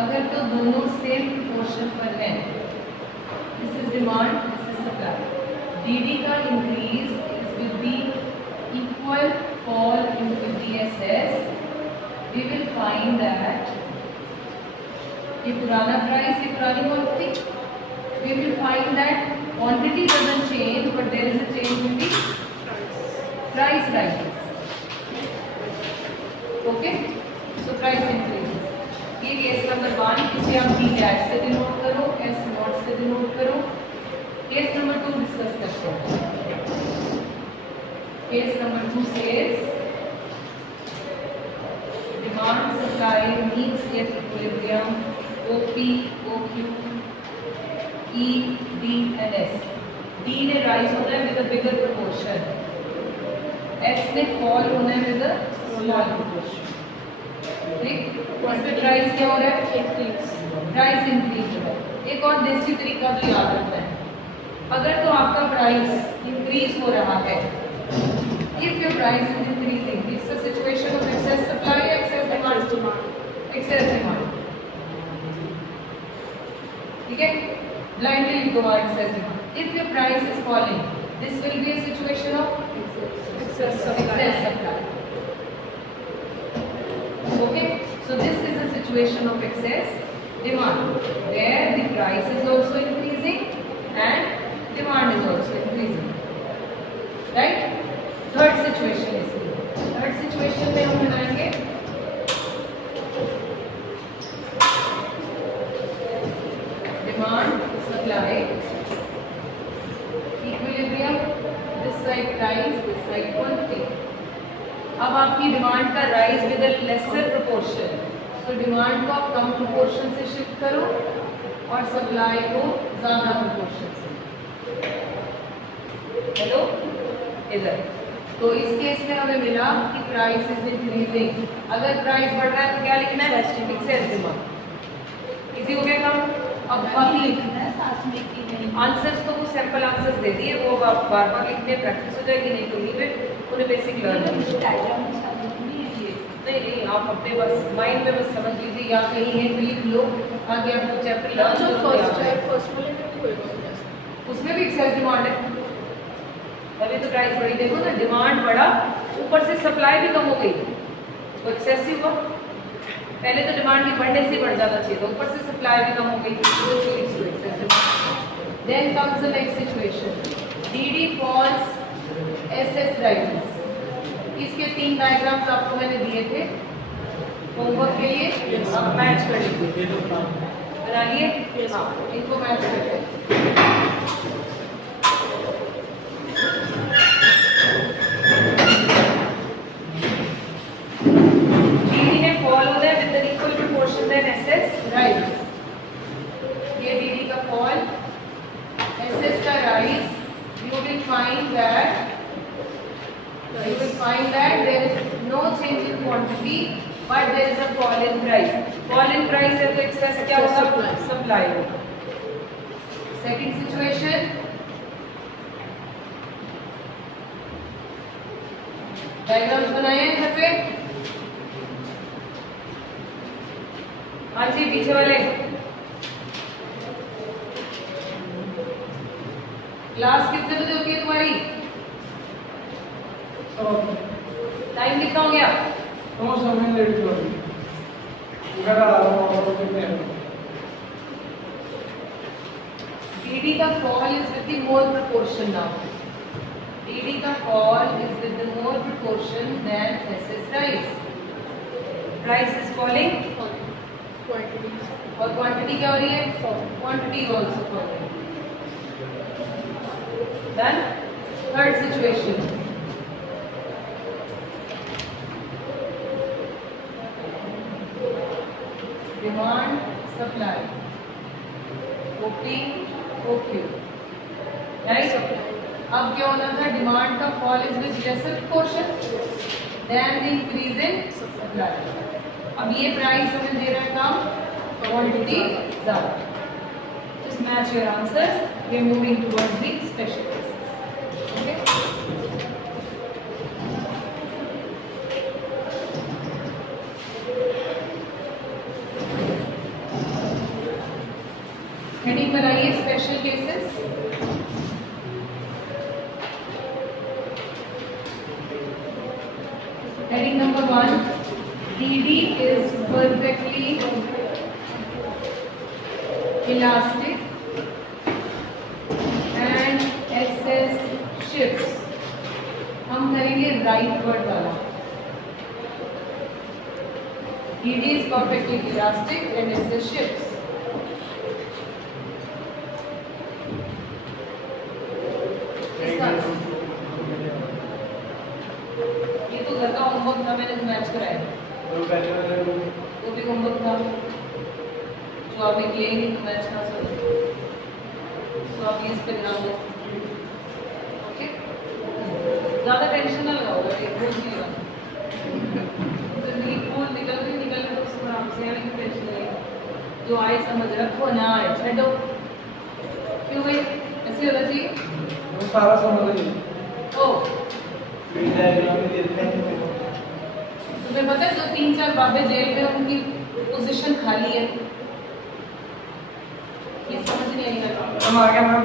अगर तो दोनों सेम प्रोपोर्शन पर हैं, this is demand, this is supply, D का increase is with the equal fall in with the SS, we will find that ये पुराना प्राइस, ये पुरानी quantity, we will find that quantity doesn't change but there is a change in the price rises. Okay, so price increases. ये case number 1, इसे आप D dash से डिनोट करो, S not से डिनोट करो. केस नंबर 2 डिस्कस करते हैं. Case number 2 says demand supply meets at equilibrium, OP, OQ, E, D and S. D ने rise होना है with a bigger proportion. S ने fall होना है with a small proportion. ठीक? इसमें price क्या हो रहा है? Price increase हो रहा है. एक और देसी तरीका जो याद रखना है. अगर तो आपका price increase हो रहा है, if your price is increasing, it's a situation of excess supply, excess demand, excess demand. ठीक है? Blindly you go on excess demand. If your price is falling, this will be a situation of excess supply. Okay, so this is a situation of excess demand where the price is also increasing and demand is also increasing. Right? Third situation is here. Third situation में हम बनाएंगे demand, supply, equilibrium, this side price, this side quantity. अब आपकी डिमांड का rise with a lesser proportion, तो डिमांड को आप कम प्रोपोर्शन से शिफ्ट करो और सप्लाई को ज्यादा प्रोपोर्शन से. हेलो, इधर. तो इस केस में हमें मिला कि प्राइस इज इंक्रीजिंग. अगर प्राइस बढ़ रहा है तो क्या लिखना है? Excess demand. इजी हो गया काम. अब बाकी आंसर्स तो कुछ सैंपल आंसर्स दे दिए, वो आप बार बार लिखने प्रैक्टिस हो जाएगी, नहीं तो लीव इट, उन्हें बेसिक लर्न नहीं, आप अपने बस माइंड में बस समझ लीजिए या कहीं है तो लिख लो, आगे आपको चैप्टर लर्न. उसमें भी एक्सेस डिमांड है. अभी तो प्राइस बढ़ी, देखो ना, डिमांड बढ़ा, ऊपर से सप्लाई भी कम हो गई, तो एक्सेसिव हुआ. पहले तो डिमांड की बढ़ने से बढ़ जाना चाहिए, तो ऊपर से सप्लाई भी कम हो गई. Then comes the next situation, D falls, SS rises. इसके 3 डायग्राम्स आपको मैंने दिए थे होमवर्क के लिए, आप मैच कर लीजिए, बना लिए. हाँ, इनको मैच करते find that there is no change in quantity but there is a fall in price. Fall in price है तो excess क्या होगा? Supply होगा. Second situation, डायग्राम्स बनाए हैं घर पे. हाँ जी, पीछे वाले. क्लास कितने बजे होती है तुम्हारी? टाइम कितना हो गया? डी का fall is with the more proportion now. D का fall is with the more proportion than SS rise. Price is falling और क्वांटिटी क्या हो रही है? Quantity also falling. Then third situation, demand, supply, OP, OQ. Right? अब क्या होना था? डिमांड का fall is with lesser proportion than the increase in supply. अब ये प्राइस हमें दे रहा है कम, क्वांटिटी ज्यादा. Just match your answers. We are moving towards the special cases. Okay, DD is perfectly elastic and SS shifts. हम करेंगे राइट वर्ड वाला. DD is perfectly elastic and SS shifts. ये तो घर का होमवर्क था, मैंने मैच कराया. वो भी होमवर्क था जो आप एक लेंगे तो मैच ना सोचो, तो आप ये इस पे ध्यान दो. ओके, ज़्यादा टेंशन ना लगाओ, रोज नहीं लगाओ. जिंदगी फूल निकल गई तो उसमें आपसे आने की टेंशन नहीं. जो आए समझ रखो, ना आए छो. क्यों भाई ऐसे होना चाहिए? वो सारा समझ लीजिए. ओ डायग्राम में देते हैं. तुम्हें पता है जो 3-4 बाबे जेल में उनकी पोजीशन खाली है. ये समझ नहीं आई ना. हम आ गए मैम.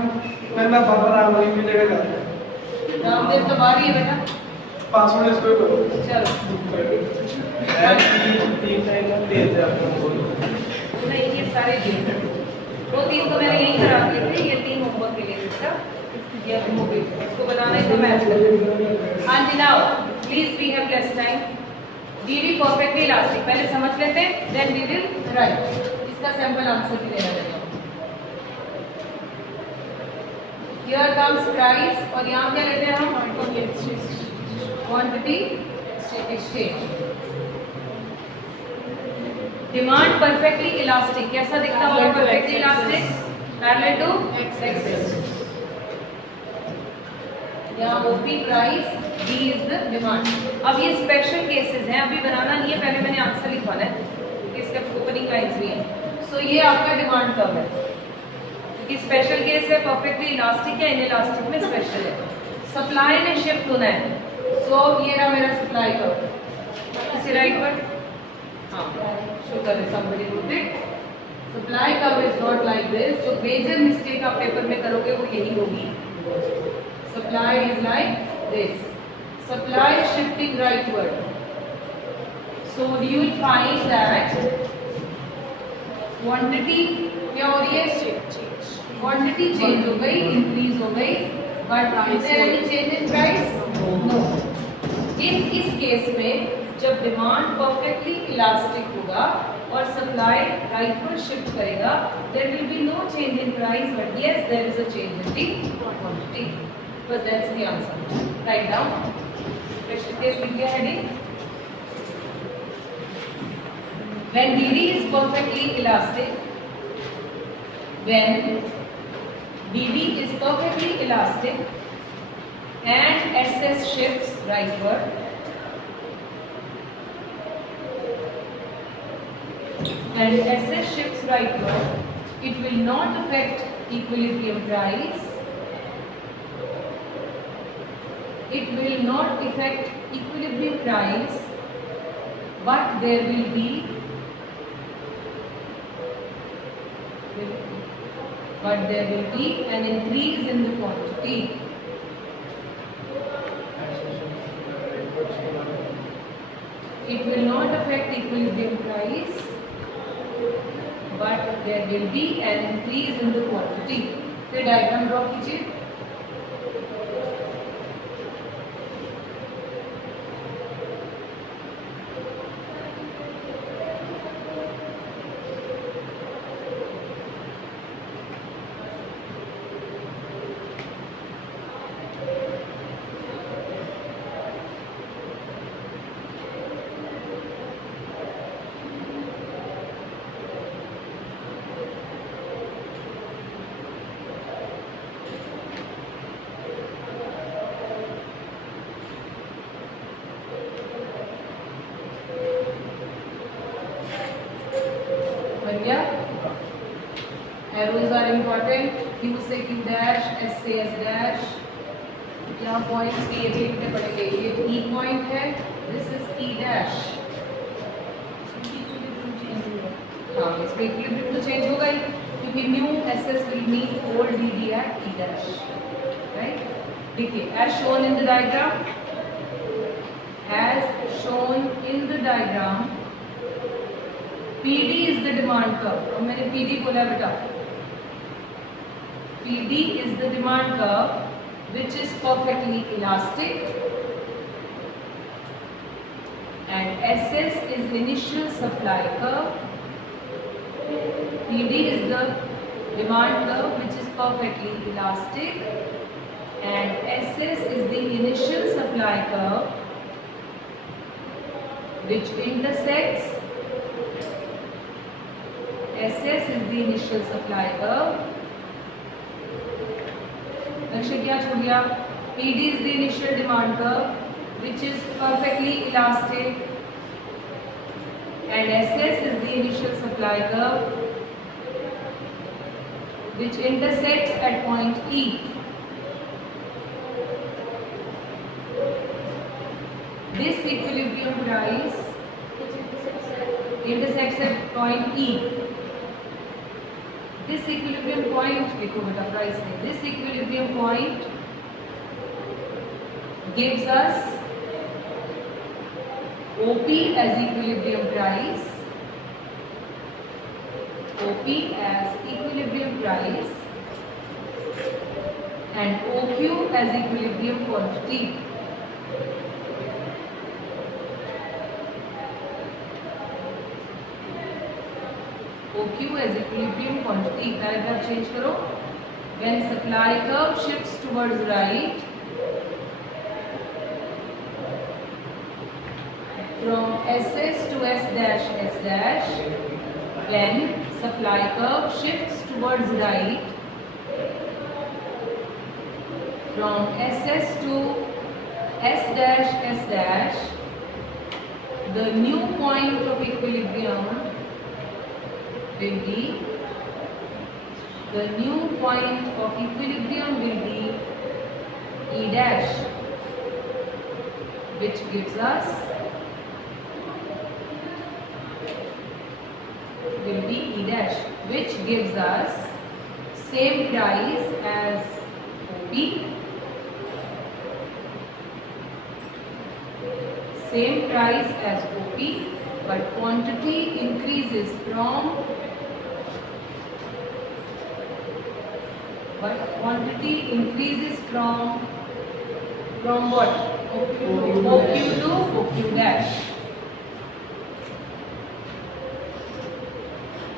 मैं बाबा रामदेव की जगह जाता हूँ. रामदेव तो बाहर ही है बेटा. पासवर्ड इसको ही करो. चलो तीन टाइम में देते हैं आपको. नहीं, ये सारे जेल 2-3 तो मैंने यही करा दिए थे. ये 3 होमवर्क के लिए था. ये हो गई. इसको बनाना है तो मैच करो. हाँ जी, now please we have less time. DD perfectly elastic पहले समझ लेते हैं, then we will write. इसका सैंपल आंसर भी देना रहेगा. Here comes price और यहाँ क्या लेते हैं हम? Quantity exchange. Demand perfectly elastic कैसा दिखता होगा? Perfectly elastic parallel to x-axis. यहाँ OP price, D is the demand. अब ये स्पेशल केसेस हैं, अभी बनाना नहीं है, पहले मैंने आंसर लिखवाना है क्योंकि इसके ओपनिंग लाइंस भी हैं. सो ये आपका डिमांड कर्व है क्योंकि स्पेशल केस है. परफेक्टली इलास्टिक है, इनइलास्टिक में स्पेशल है. सप्लाई ने शिफ्ट होना है. सो ये रहा मेरा सप्लाई कर्व. इसे राइट वर्ड हाँ शुक्र है, somebody wrote it. Supply curve is not like this. जो मेजर मिस्टेक आप पेपर में करोगे वो यही होगी. Supply is like this. Supply is shifting rightward. So you will find that quantity क्या हो रही है? Quantity change हो गई, increase हो गई, but is there any change in price? No. in इस केस में जब डिमांड परफेक्टली इलास्टिक होगा और सप्लाई राइटवर्ड शिफ्ट करेगा, there will be no change in price, but yes there is a change in the quantity. But that's the answer. Write down. Question case with your heading. When DD is perfectly elastic, when DD is perfectly elastic and SS shifts rightward, it will not affect equilibrium price. It will not affect equilibrium price, but there will be an increase in the quantity. It will not affect equilibrium price, but there will be an increase in the quantity. तो diagram draw कीजिए. Arrows are important. Q से Q dash, S से S dash. यहाँ points के ये भी लिखने पड़ेंगे. ये E point है. This is E dash. हाँ, इसमें equilibrium तो change होगा ही क्योंकि new SS will mean old DD at E dash. Right? देखिए, as shown in the diagram. As shown in the diagram. PD is the demand curve. अब मैंने PD बोला बेटा. PD is the demand curve which is perfectly elastic, and SS is the initial supply curve. PD is the demand curve which is perfectly elastic, and SS is the initial supply curve which intersects. SS is the initial supply curve. लक्ष्य क्या छोड़ गया? PD is the initial demand curve which is perfectly elastic, and SS is the initial supply curve which intersects at point E. This equilibrium price intersects at point E. This equilibrium point, देखो बेटा प्राइस है, this equilibrium point gives us OP as equilibrium price, OP as equilibrium price, and OQ as equilibrium quantity. OQ as equilibrium quantity. Paragraph change करो. When supply curve shifts towards right from SS to S dash S dash, when supply curve shifts towards right from SS to S dash S dash, the new point of equilibrium will be, the new point of equilibrium will be E dash, which gives us, will be E dash, which gives us same price as OP, same price as OP, but quantity increases from, what? OQ to OQ dash.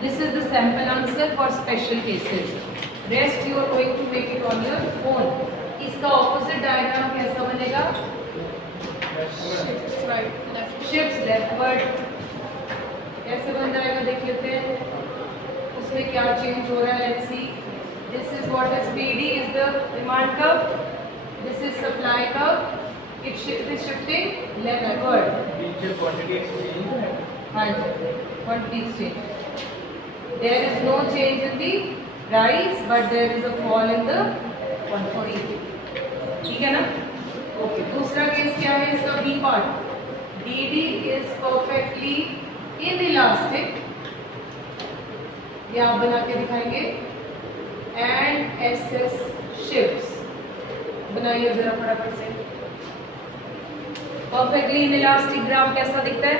This is the sample answer for special cases. Rest you are going to make it on your own. इसका opposite diagram कैसा बनेगा? Shifts right, left. Shifts leftward. कैसे बन जाएगा देख लेते हैं. उसमें क्या change हो रहा है? Let's see. This is what is PD is the demand curve. This is supply curve. It is shifting leftward. quantity exchange. And quantity exchange. There is no change in the price, but there is a fall in the quantity. ठीक है ना? Okay. दूसरा केस क्या है इसका? B part. DD is perfectly inelastic. ये आप बना के दिखाएंगे. And SS shifts. बनाइए जरा फटाफट से. Perfectly inelastic ग्राफ कैसा दिखता है?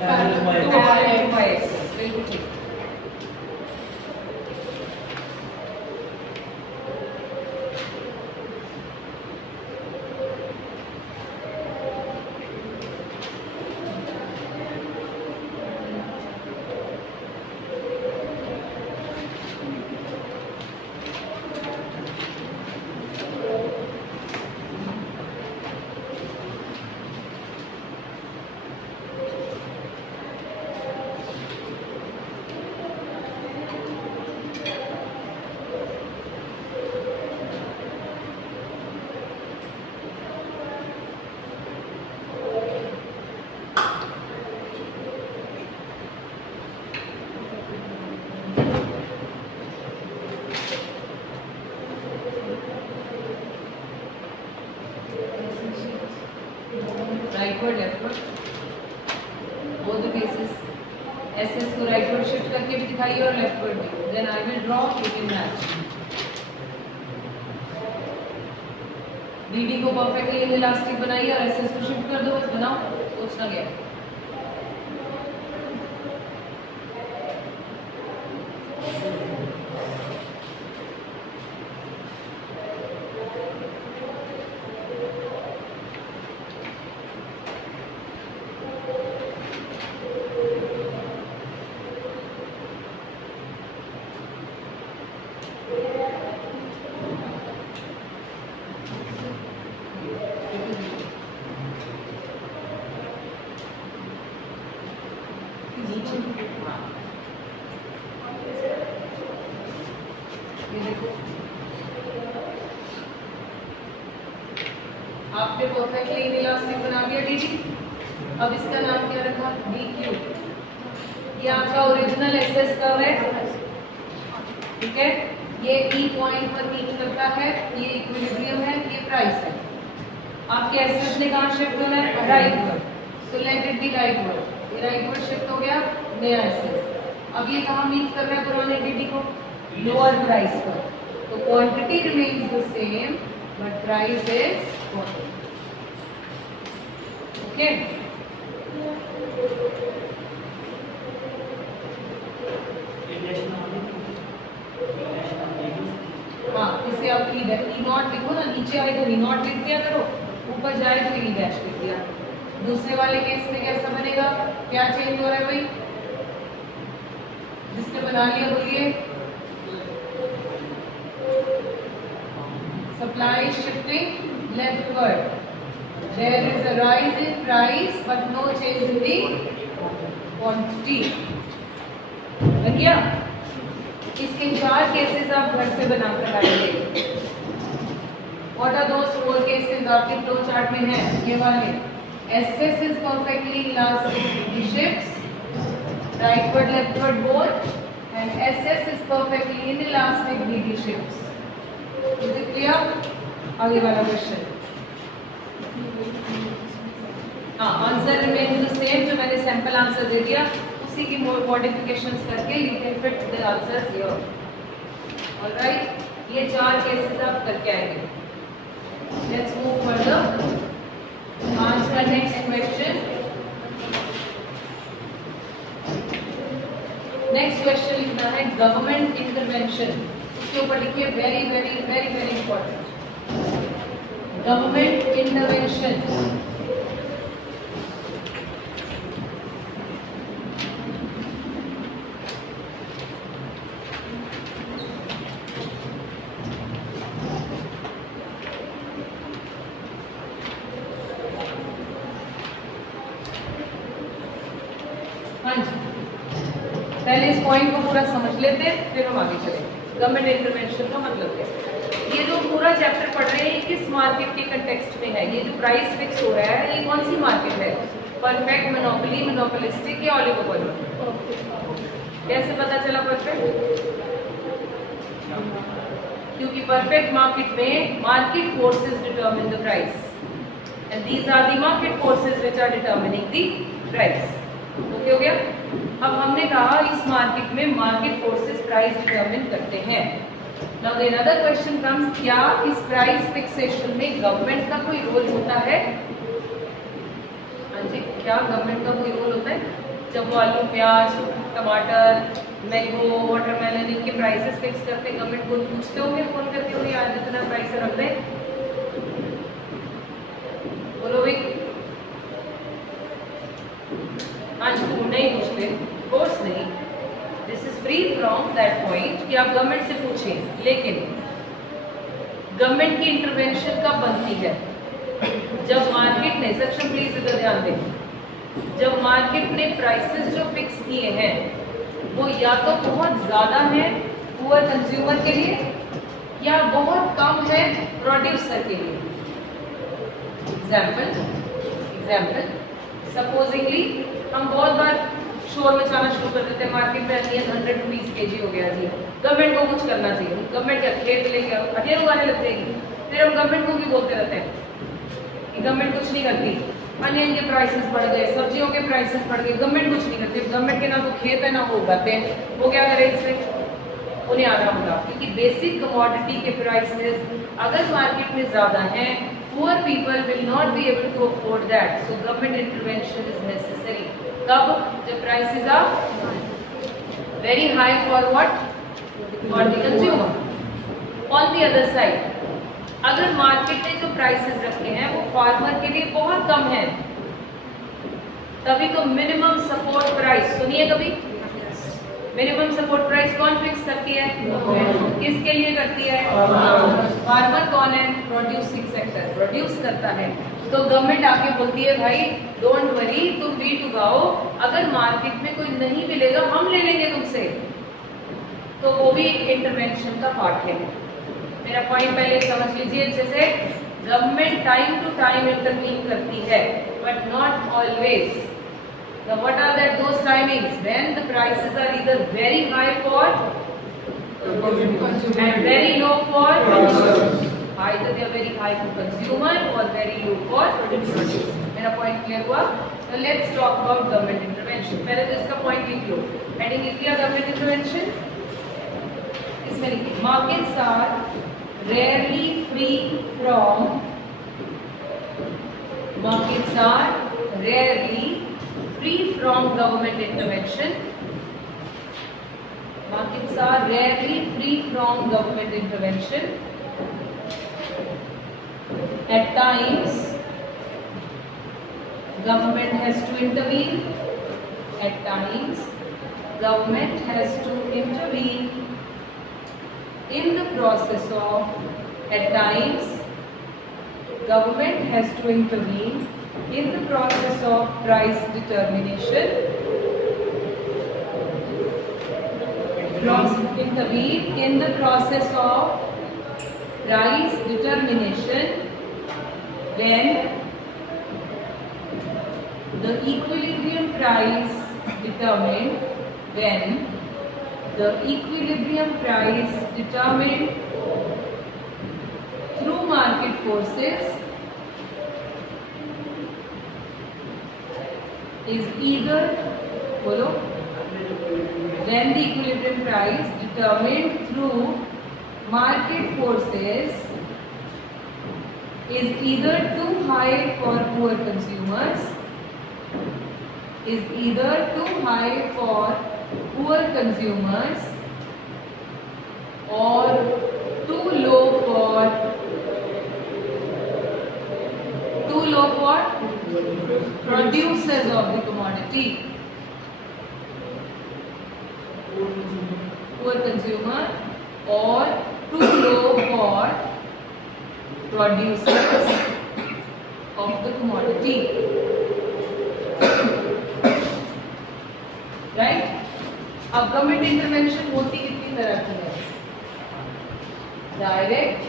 Parallel to x. बिल्कुल ठीक. rightward leftward both the cases. SS को rightward shift करके भी दिखाइए और leftward भी. Then I will draw, you will match. DD को perfectly inelastic बनाइए और SS को shift कर दो, बस बनाओ, सोचना क्या है. नीचे। हाँ, ये देखो आपने परफेक्टली इलास्टिक बना दिया डीडी। अब इसका नाम क्या रखा? DQ। ये आपका ओरिजिनल एसएस कर्व है, ठीक है। ये E पॉइंट पर मीट करता है, ये इक्विलिब्रियम है, ये प्राइस है। आपके एसएस ने कहाँ शिफ्ट होना है? Rightward. So let it be rightward. ये राइटवर्ड शिफ्ट हो गया, नया एसएस। अब ये कहाँ मीट कर रहा है पुराने डीडी को? लोअर प्राइस पर। तो quantity remains the same but price is okay. हाँ, इसे आप ई नॉट लिखो ना, नीचे आए तो ई नॉट लिख दिया करो, ऊपर जाए तो ई डैश लिख दिया। दूसरे वाले केस में कैसा बनेगा? क्या चेंज हो रहा है भाई? जिसने बना लिया बोलिए। Supply shifting leftward, there is a rise in price but no change in the quantity। बन गया? इसके 4 केसेस आप घर से बनाकर लाएंगे। What are those 4 cases? आपके फ्लो चार्ट में है ये वाले। SS is perfectly elastic DD shifts, rightward leftward both, and SS is perfectly inelastic DD shifts। Is it clear? आगे वाला क्वेश्चन। हाँ, आंसर रिमेन्स द सेम। जो मैंने सैंपल आंसर दे दिया उसी की मॉडिफिकेशंस करके you can fit the answer here. Alright, ये 4 केसेस आप करके आएंगे। Let's move further. आज का नेक्स्ट क्वेश्चन, लिखना है गवर्नमेंट इंटरवेंशन। उसके ऊपर लिखिए very very very very important, government intervention. हाँ जी, पहले इस पॉइंट को पूरा समझ लेते हैं फिर हम आगे चलेंगे। गवर्नमेंट इंटरवेंशन का मतलब क्या है? ये जो पूरा चैप्टर पढ़ रहे हैं ये किस मार्केट के कंटेक्स्ट में है? ये जो प्राइस फिक्स हो रहा है ये कौन सी मार्केट है? परफेक्ट, मोनोपोली, मोनोपोलिस्टिक या ओलिगोपोली? कैसे पता चला परफेक्ट? क्योंकि परफेक्ट मार्केट में market forces determine the price and these are the market forces which are determining the price. Okay हो गया? अब हमने कहा इस मार्केट में मार्केट फोर्सेस प्राइस डिटरमिन करते हैं। Now then other question comes, क्या इस प्राइस फिक्सेशन में गवर्नमेंट का कोई रोल होता है? हाँ जी, क्या गवर्नमेंट का कोई रोल होता है? जब वो आलू, प्याज, टमाटर, मैंगो, वाटरमेलन इनके प्राइसेस फिक्स करते गवर्नमेंट को पूछते होंगे, फोन करते होंगे आज इतना प्राइस रख दें, बोलो भाई। हाँ जी, नहीं पूछते, कोर्स नहीं, this is free from that point कि आप गवर्नमेंट से पूछें। लेकिन गवर्नमेंट की इंटरवेंशन कब बनती है? जब मार्केट ने, सक्षम प्लीज इधर ध्यान दें, जब मार्केट ने प्राइसेस जो फिक्स किए हैं वो या तो बहुत ज़्यादा है पुअर कंज्यूमर के लिए या बहुत कम है प्रोड्यूसर के लिए। एग्जाम्पल सपोजिंगली हम बहुत बार शोर मचाना शुरू कर देते हैं, मार्केट में अनियन 100 रुपीज़ केजी हो गया जी, गवर्नमेंट को कुछ करना चाहिए, गवर्नमेंट का खेत लेके अनियन उगाने लग जाएगी। फिर हम गवर्नमेंट को भी बोलते रहते हैं कि गवर्नमेंट कुछ नहीं करती, अनियन के प्राइसेस बढ़ गए, सब्जियों के प्राइसेस बढ़ गए, गवर्नमेंट कुछ नहीं करती। गवर्नमेंट के ना तो खेत है ना वो उगाते हैं, वो क्या करें इससे? उन्हें आना होगा, क्योंकि बेसिक कमोडिटी के प्राइसेस अगर मार्केट में ज़्यादा हैं, poor people will not be able to afford that, so government intervention is necessary। कब? जब prices are very high for what? For the consumer। On the other side, अगर मार्केट ने जो प्राइसेस रखे हैं वो फार्मर के लिए बहुत कम है, तभी तो मिनिमम सपोर्ट प्राइस, सुनिए कभी, मिनिमम सपोर्ट प्राइस कौन फिक्स करती है? किसके लिए करती है? फार्मर कौन है? प्रोड्यूसिंग सेक्टर प्रोड्यूस करता है। तो गवर्नमेंट आके बोलती है भाई डोंट वरी, तुम वीट उगाओ, अगर मार्केट में कोई नहीं मिलेगा हम ले लेंगे तुमसे। तो वो भी एक इंटरवेंशन का पार्ट है। मेरा पॉइंट पहले समझ लीजिए, जैसे government time to time intervene करती है but not always. Now what are that those timings when the prices are either very high for and very low for Producers. either they are very high for consumer or very low for producer। मेरा point clear हुआ? तो let's talk about government intervention. पहले तो इसका पॉइंट लिख लो, हेडिंग लिख लिया government intervention. इसमें लिखिए markets are rarely free from, markets are rarely free from government intervention. Markets are rarely free from government intervention. At times, government has to intervene. At times, government has to intervene in the process of, at times, government has to intervene in the process of price determination. Intervene in the process of price determination when the equilibrium price determined, when the equilibrium price determined through market forces is either, बोलो, when the equilibrium price determined through market forces is either too high for poor consumers, is either too high for poor consumers or too low for producers of the commodity, poor consumer, or too low for producers of the commodity, right? अब government intervention होती कितनी तरह की है? Direct,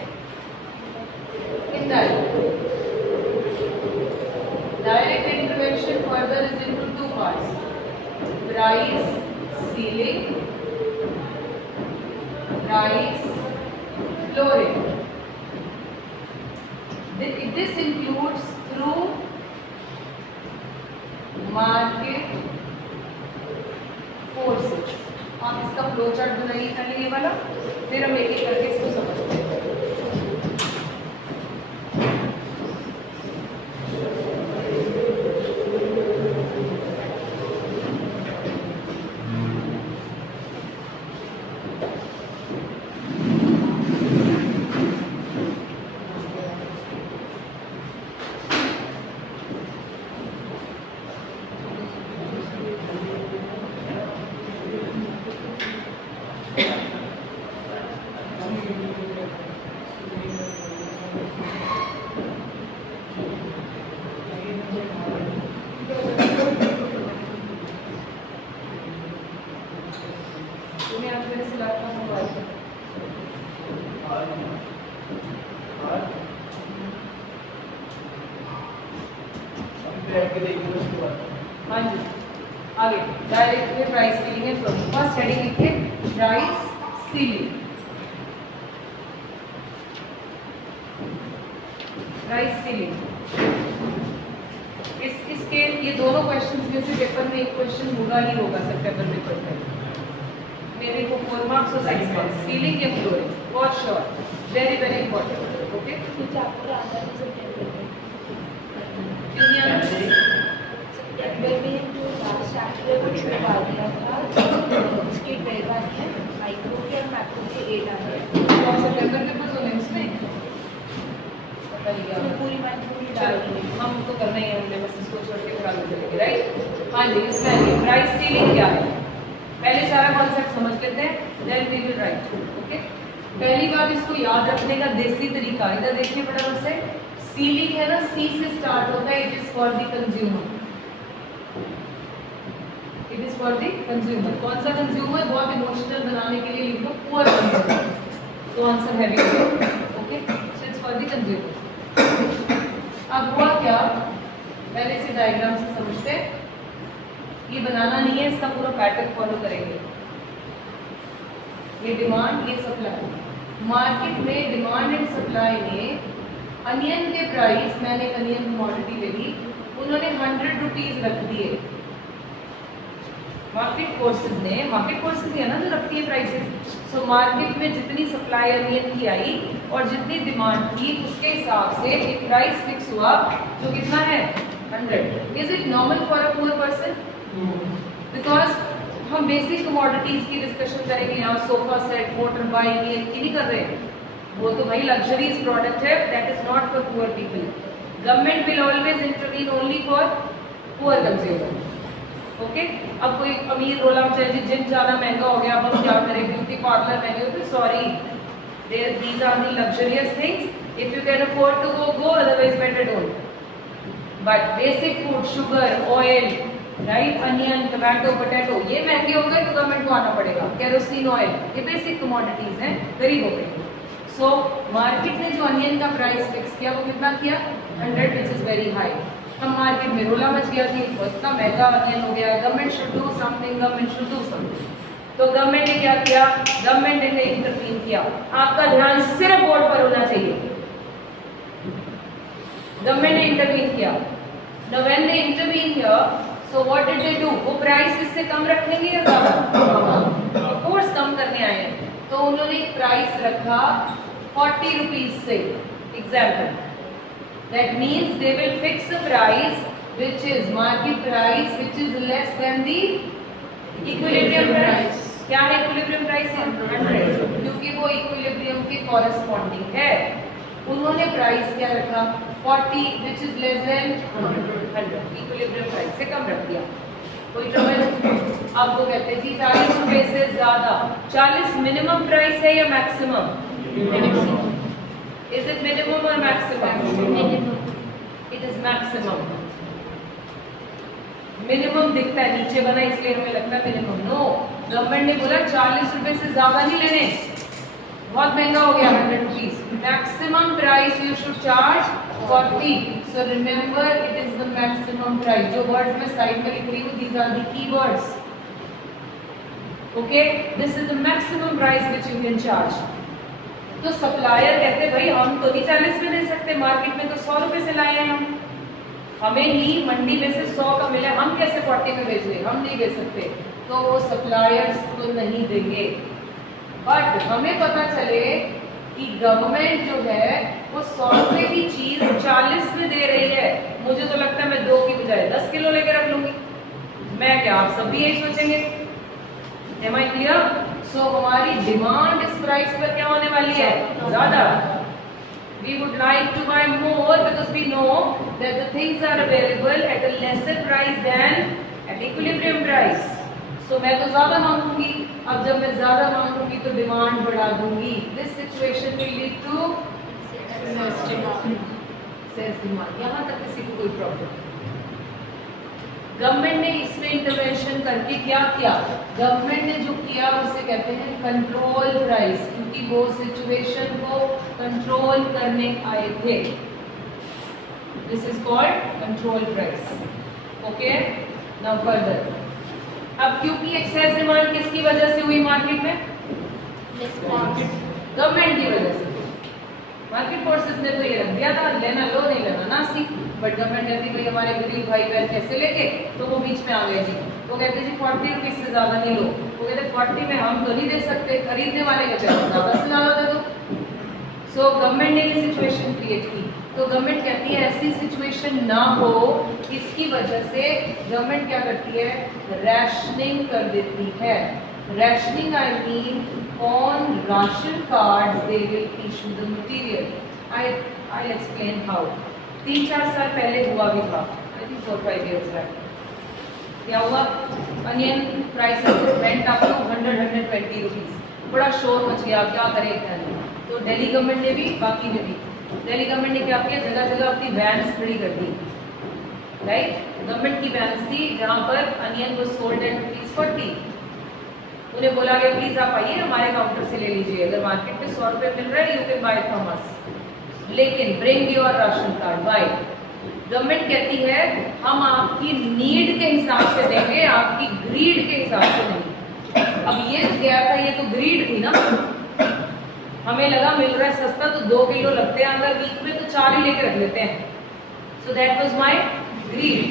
indirect. Direct intervention further is into two parts: price ceiling, price flooring. This includes through market forces. आप इसका flow chart बनाइए पहले ये वाला, फिर हम एक एक करके इसको समझते हैं। हाँ जी, आगे डायरेक्ट में प्राइस सीलिंग है। फर्स्ट हेडिंग लिखिए प्राइस सीलिंग। प्राइस सीलिंग, इसके ये दोनों क्वेश्चंस में से पेपर में एक क्वेश्चन होगा ही होगा सितंबर पेपर में, मेरे को 4 मार्क्स और 6 मार्क्स। सीलिंग या flooring for sure, very very important. Okay, क्यों नहीं आना? उसकी 12 है, माइक्रो के और मैक्रो के 8 आ रहे हैं। तो सितंबर पेपर होने उसमें पूरी पूरी डाल दी। हम तो करना ही है, हमने बस इसको छोड़ के खराब चलेंगे, राइट? हाँ जी, इसमें प्राइस सीलिंग क्या है पहले सारा कॉन्सेप्ट समझ लेते हैं, then we will write. Okay, पहली बात इसको याद रखने का देसी तरीका इधर देखिए फटाफट से, सीलिंग है ना, सी से स्टार्ट होता है, it is for the consumer, it is for the consumer. कौन सा कंज्यूमर? बहुत इमोशनल बनाने के लिए लिखो पुअर कंज्यूमर, तो आंसर है भी okay, so it's for the consumer. अब हुआ क्या, पहले इसे डायग्राम से समझते हैं, ये बनाना नहीं है, इसका पूरा पैटर्न फॉलो करेंगे। ये डिमांड, ये सप्लाई। मार्केट में डिमांड एंड सप्लाई में अनियन के प्राइस, मैंने एक अनियन कमोडिटी ले ली, उन्होंने 100 रुपीज रख दिए। मार्केट फोर्सेस ने, मार्केट फोर्सेस ही है ना जो रखती है प्राइसेस, सो मार्केट में जितनी सप्लाई अनियन की आई और जितनी डिमांड थी उसके हिसाब से एक प्राइस फिक्स हुआ जो कितना है 100। Is it normal for a poor person? Because हम बेसिक कमोडिटीज की डिस्कशन करेंगे यहाँ, सोफा सेट, मोटर बाइक, ये नहीं कर रहे, वो तो भाई लग्जरीज प्रोडक्ट है, that is not for poor people. Government will always intervene only for poor consumer, okay. अब कोई अमीर बोला जी जिम जाना महंगा हो गया, अब हम क्या करें, ब्यूटी पार्लर महंगे हो, तो sorry, these are the luxurious things, if you can afford to go, otherwise better don't. But basic food, sugar, oil, right, onion, tomato, potato, ये महंगे हो गए तो गवर्नमेंट को आना पड़ेगा। केरोसिन ऑयल, ये बेसिक कमोडिटीज हैं, गरीबों के। सो मार्केट ने जो अनियन का प्राइस फिक्स किया वो कितना किया 100, विच इज वेरी हाई। हम मार्केट में रोला मच गया कि इतना महंगा अनियन हो गया, government should do something, government should do something. तो गवर्नमेंट ने क्या किया, गवर्नमेंट ने इंटरवीन किया। आपका ध्यान सिर्फ बोर्ड पर होना चाहिए। गवर्नमेंट ने इंटरवीन किया। Now when they intervene here, so what did they do? वो प्राइस इससे कम रखेंगे या ज्यादा? ऑफ कोर्स कम करने आए हैं, तो उन्होंने एक प्राइस रखा 40 रुपीज से। Example, that means they will fix a price which is market price which is less than the equilibrium price. क्या है equilibrium price? 100, क्योंकि वो equilibrium के corresponding है। उन्होंने प्राइस क्या रखा 40 which is less than 100, equilibrium price से कम रख दिया। कोई ट्रबल? अब वो कहते हैं जी 40 रुपए से ज्यादा। 40 मिनिमम प्राइस है या मैक्सिमम? इज इट मिनिमम और maximum? It is maximum. Minimum दिखता है नीचे बना इसलिए हमें लगता है मिनिमम। नो, गवर्नमेंट ने बोला 40 रुपए से ज्यादा नहीं लेने, बहुत महंगा हो गया 100 rupees. Maximum price you should charge 40। So remember it is the maximum price. जो वर्ड्स मैं साइड में लिख रही हूँ these are the keywords, okay. This is the maximum price which you can charge. तो सप्लायर कहते भाई हम तो नहीं 40 में दे सकते, मार्केट में तो 100 रुपए से लाए हैं हम, हमें ही मंडी में से 100 का मिला, हम कैसे 40 में बेच दें, हम नहीं बेच सकते। तो वो सप्लायर्स तो नहीं देंगे। बट हमें पता चले कि गवर्नमेंट जो है वो 100 रुपए की चीज 40 में दे रही है, मुझे तो लगता है मैं 2 की बजाय 10 किलो लेके रख लूंगी। मैं क्या, आप सब भी यही सोचेंगे? Am I clear? So हमारी डिमांड इस प्राइस पर क्या होने वाली है? ज्यादा। We would like to buy more because we know that the things are available at a lesser price than at equilibrium price. So मैं तो ज्यादा मांगूंगी। अब जब मैं ज्यादा मांगूंगी तो डिमांड बढ़ा दूंगी। This situation will lead to excess demand। यहाँ तक किसी को कोई प्रॉब्लम? गवर्नमेंट ने इसमें इंटरवेंशन करके क्या किया? गवर्नमेंट ने जो किया उसे कहते हैं कंट्रोल प्राइस, क्योंकि वो सिचुएशन को कंट्रोल करने आए थे। This is called control price, okay. Now further, अब क्योंकि एक्सेस डिमांड किसकी वजह से हुई मार्केट में? गवर्नमेंट की वजह से। मार्केट फोर्सेस ने तो ये रख दिया था लेना लो नहीं लेना ना सी, बट गवर्नमेंट कहती भाई हमारे गरीब भाई बहन कैसे लेके, तो वो बीच में आ गए जी। वो कहते जी 40 रुपीज से ज्यादा नहीं लो, वो कहते 40 में हम तो नहीं दे सकते, खरीदने वाले कहते ज्यादा से ज्यादा दे दो। सो गवर्नमेंट ने ये सिचुएशन क्रिएट की। तो गवर्नमेंट कहती है ऐसी सिचुएशन ना हो, इसकी वजह से गवर्नमेंट क्या करती है? रैशनिंग कर देती है। Rationing I mean on ration cards they will issue the material. I'll explain how. 3-4 साल पहले हुआ भी था, I think 4-5 years back. क्या हुआ? Onion prices went up to 100-120 rupees. बड़ा शोर मच गया, क्या करें क्या नहीं। तो दिल्ली गवर्नमेंट ने भी, बाकी ने भी दिल्ली गवर्नमेंट ने क्या किया, जगह जगह अपनी वैन्स खड़ी कर दी, राइट। गवर्नमेंट की वैन्स थी जहाँ पर अनियन वाज सोल्ड एट ₹40। उन्हें बोला गया प्लीज आप आइए हमारे काउंटर से ले लीजिए, अगर मार्केट में 100 रुपये मिल रहा है you can buy from us, लेकिन bring your ration card. By government कहती है हम आपकी नीड के हिसाब से देंगे, आपकी ग्रीड के हिसाब से नहीं। अब ये क्या था, ये तो ग्रीड थी ना, हमें लगा मिल रहा है सस्ता तो 2 किलो लगते हैं, अगर वीक में तो 4 ही लेके रख लेते हैं। So that was my greed.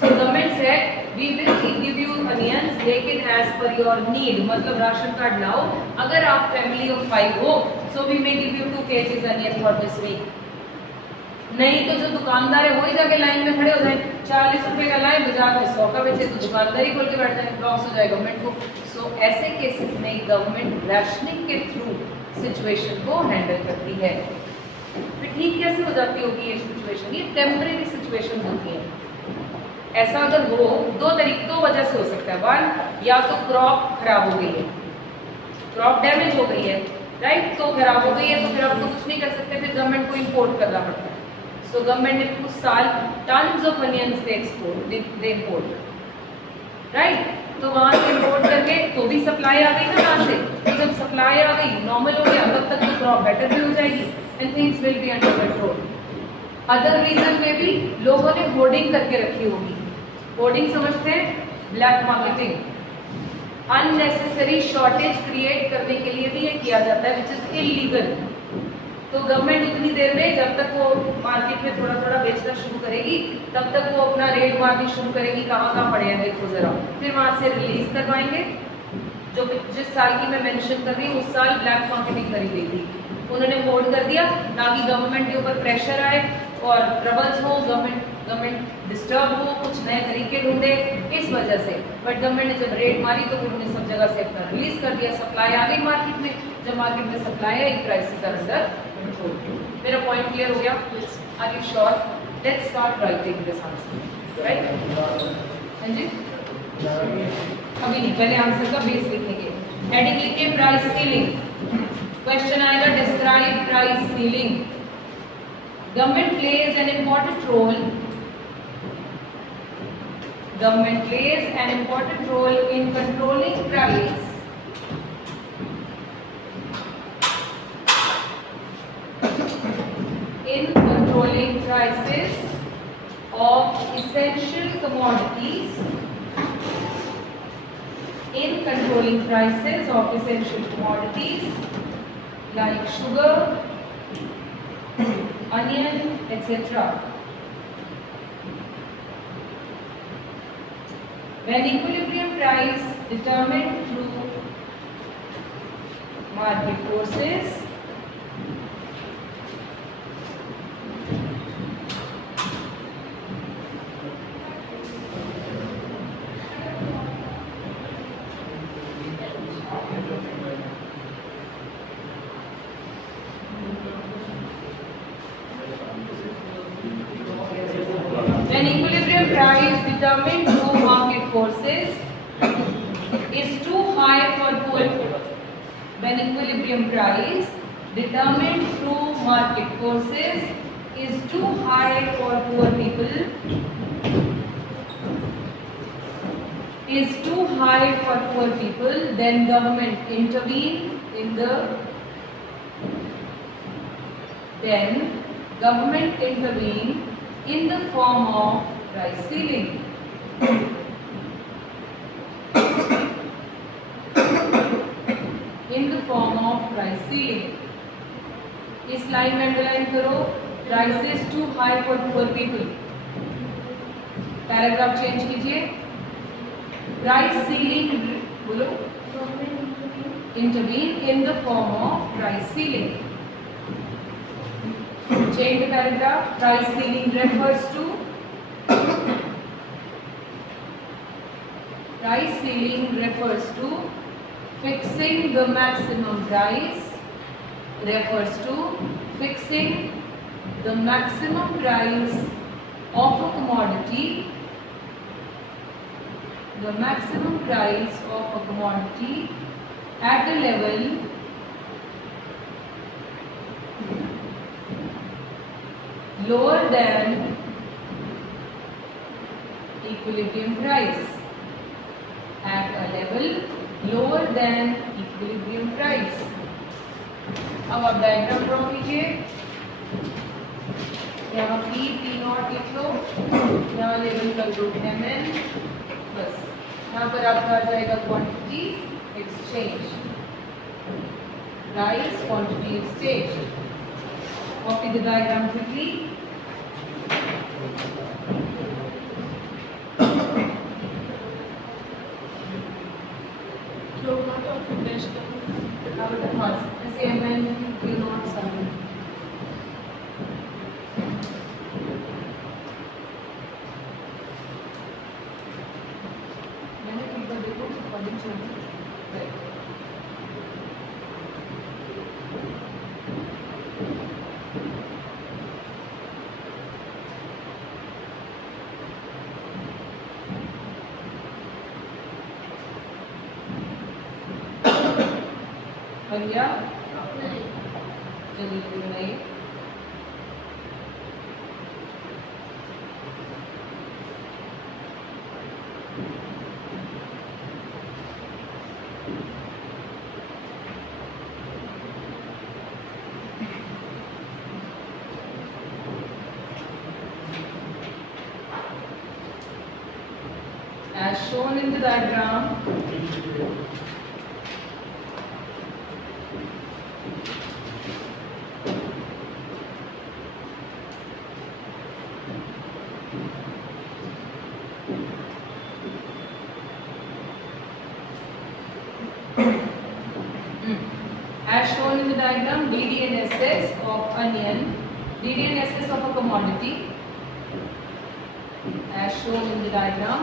So government said we will give you onions लेकिन एज पर योर नीड, मतलब राशन कार्ड लाओ, अगर आप फैमिली ऑफ 5 हो so we may give you 2 kgs onion for this week. नहीं तो जो दुकानदार है वही जाके लाइन में खड़े हो जाए, 40 रुपए का लाए बाजार में 100 का बेचे तो दुकानदारी खोल के बैठ जाए, लॉस हो जाए गवर्नमेंट को। सो ऐसे केसेस में गवर्नमेंट राशनिंग के थ्रू सिचुएशन को हैंडल करती है। फिर ठीक कैसे हो जाती होगी ये सिचुएशन, ये टेम्परेरी सिचुएशन होती है। ऐसा अगर हो दो वजह से हो सकता है। वन, या तो क्रॉप खराब हो गई है, क्रॉप डैमेज हो गई है, राइट, तो खराब हो गई है तो फिर आप तो कुछ नहीं कर सकते, फिर गवर्नमेंट को इंपोर्ट करना पड़ता है। सो गवर्नमेंट ने कुछ साल tons of onions they import, right, तो वहां से इंपोर्ट करके तो भी सप्लाई आ गई ना वहां से, तो जब सप्लाई आ गई नॉर्मल हो गया, तब तक तो क्रॉप बेटर भी हो जाएगी and things will be under control. Other reason में भी लोगों ने होर्डिंग करके रखी होगी। होर्डिंग समझते हैं, black marketing, unnecessary shortage create करने के लिए भी ये किया जाता है, विच इज इलीगल। तो गवर्नमेंट उतनी देर में जब तक वो मार्केट में थोड़ा थोड़ा बेचना शुरू करेगी तब तक वो अपना रेट मारनी शुरू करेगी, कहाँ कहाँ पड़े हैं देखो जरा, फिर वहां से रिलीज करवाएंगे। जो जिस साल की मैं मेंशन कर रही हूँ उस साल ब्लैक मार्केटिंग करी गई थी, उन्होंने होल्ड कर दिया ताकि गवर्नमेंट के ऊपर प्रेशर आए और ट्रबल्स हो, गवर्नमेंट डिस्टर्ब हो, कुछ नए तरीके ढूंढे, इस वजह से। बट गवर्नमेंट ने जब रेट मारी तो फिर उन्हें सब जगह से अपना रिलीज कर दिया, सप्लाई आ गई मार्केट में, जब मार्केट में सप्लाई आई प्राइसेस आर अंडर कंट्रोल। मेरा पॉइंट क्लियर हो गया? Are you sure? Let's start writing this answer, right? हाँ जी, अभी नहीं, पहले आंसर का बेस लिखेंगे। हेडिंग लिखिए प्राइस सीलिंग। क्वेश्चन आएगा describe price ceiling. Government plays an important role, government plays an important role in controlling price prices of essential commodities, in controlling prices of essential commodities like sugar, onion, etc. When equilibrium price determined through market forces determined through market forces is too high for poor people. When equilibrium price determined through market forces is too high for poor people, then government intervene in the form of price ceiling. In the form of price ceiling. इस लाइन में अंडरलाइन करो, prices too high for poor people. Paragraph change कीजिए, price ceiling बोलो, intervene in the form of price ceiling. Change the paragraph. Price ceiling refers to fixing the maximum price, of a commodity, at a level lower than equilibrium price, at a level lower than equilibrium price. अब आप diagram draw कीजिए, यहाँ P not लिख लो, यहाँ लेवल कर दो MN, बस यहाँ पर आपका आ जाएगा quantity exchange, price quantity exchange. Copy the diagram quickly. MN P not something. मैंने ठीक है देखो कॉलिंग चाहिए. बन गया? जल्दी बनाइए. As shown in the diagram, DD and SS of onion, DD and SS of a commodity, as shown in the diagram,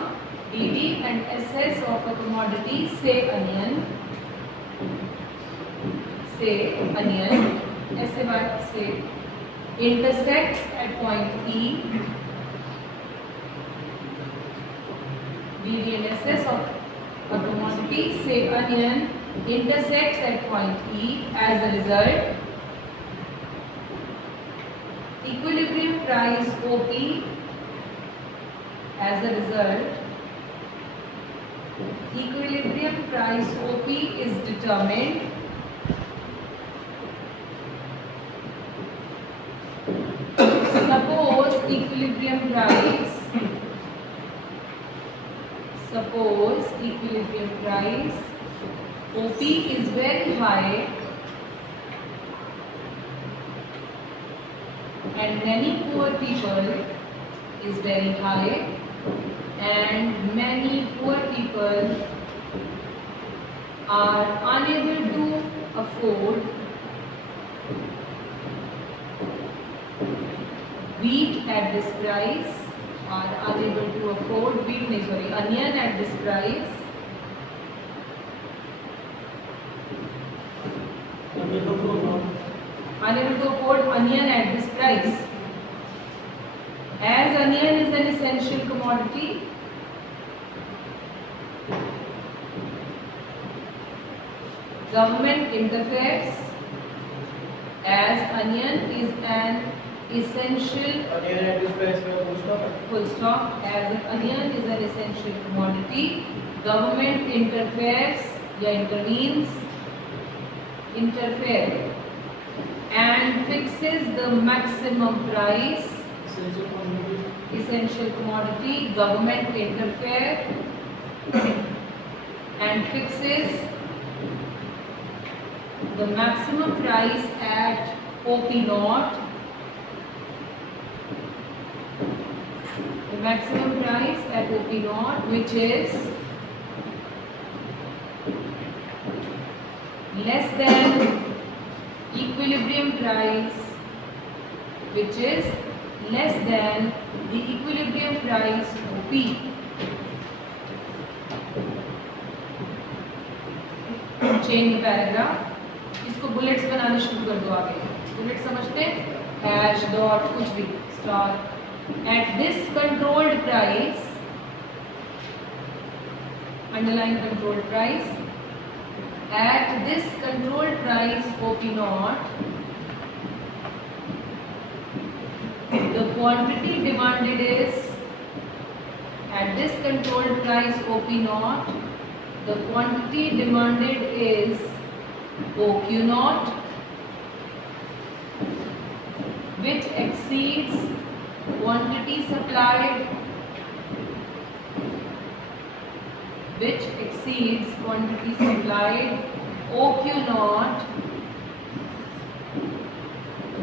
DD and SS of a commodity, say onion, say, intersects at point E. DD and SS of a commodity, say onion, intersects at point E. As a result, equilibrium price OP, as a result, equilibrium price OP is determined suppose equilibrium price OP is very high and many poor people is very high and many poor people are unable to afford wheat at this price, onion at this price, unable to afford onion at this price. As onion is an essential commodity, government interferes. As onion is an essential, full stop. As onion is an essential commodity, government interferes and fixes the maximum price. Essential commodity, government interferes and fixes the maximum price at OP naught. The maximum price at OP naught, which is less than equilibrium price, which is less than the equilibrium price OP. Change the paragraph. इसको बुलेट्स बनाने शुरू कर दो. आगे बुलेट समझते हैं? Hash dot कुछ भी star. At this controlled price, underline controlled price, at this controlled price OP naught, the quantity demanded is at this controlled price OP naught. The quantity demanded is OQ naught, which exceeds quantity supplied, OQ naught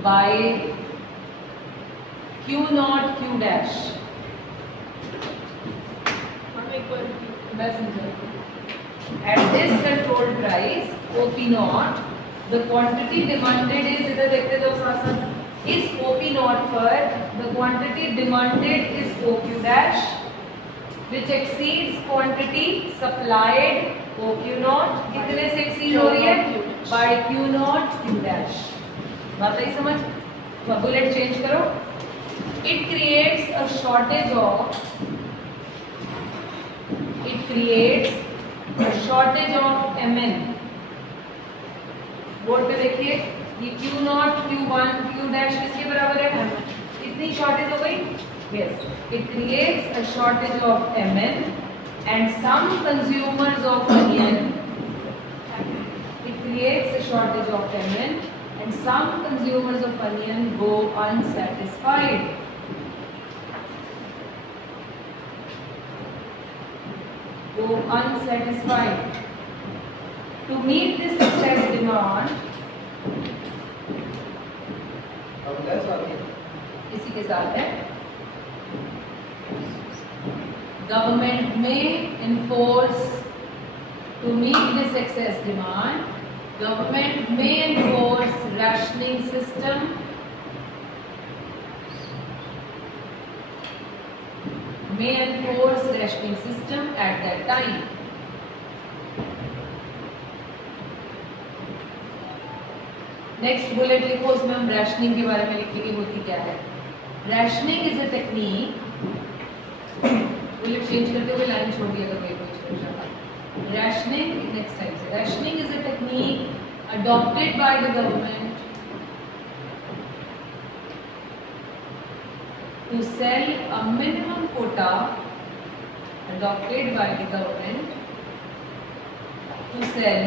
by Q naught Q dash. At this controlled price OP naught, the quantity demanded is, इधर देखते जाओ साथ साथ, इस OP naught पर the quantity demanded is OQ dash, which exceeds quantity supplied OQ naught. कितने से exceed हो रही है? By Q naught Q dash. बात आई समझ? बुलेट चेंज करो. It creates a shortage of Mn. Board पे देखिए, ये Q naught, Q1, Q dash किसके बराबर है? इतनी शॉर्टेज हो गई? Yes. It creates a shortage of Mn and some consumers of onion. It creates a shortage of Mn and some consumers of onion go unsatisfied. To meet this excess demand, इसी के साथ है, government may enforce, to meet this excess demand, government may enforce rationing system at that time. Next bullet लिखो, उसमें हम रैशनिंग के बारे में लिखेंगे होती क्या है. Rationing is a technique, bullet change करते हुए लाइन छोड़ दिया अगर कोई रैशनिंग नेक्स्ट टाइम से. Rationing is a technique adopted by the government to sell a minimum quota, adopted by the government to sell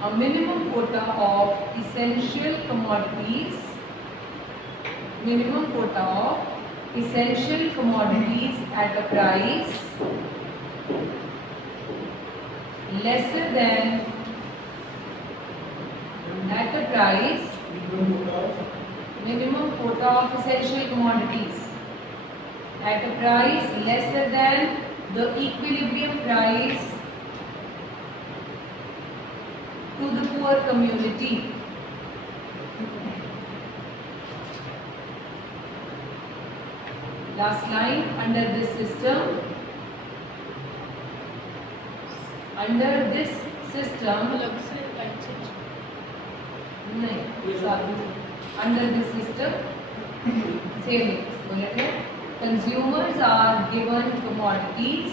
a minimum quota of essential commodities, at a price lesser than minimum quota of essential commodities at a price lesser than the equilibrium price to the poor community. Last line, under this system, under this system, same consumers are given commodities.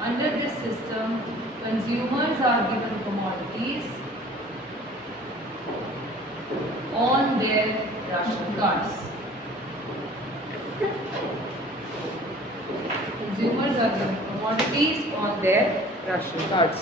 Under this system, consumers are given commodities on their ration cards. Consumers are given commodities on their ration cards.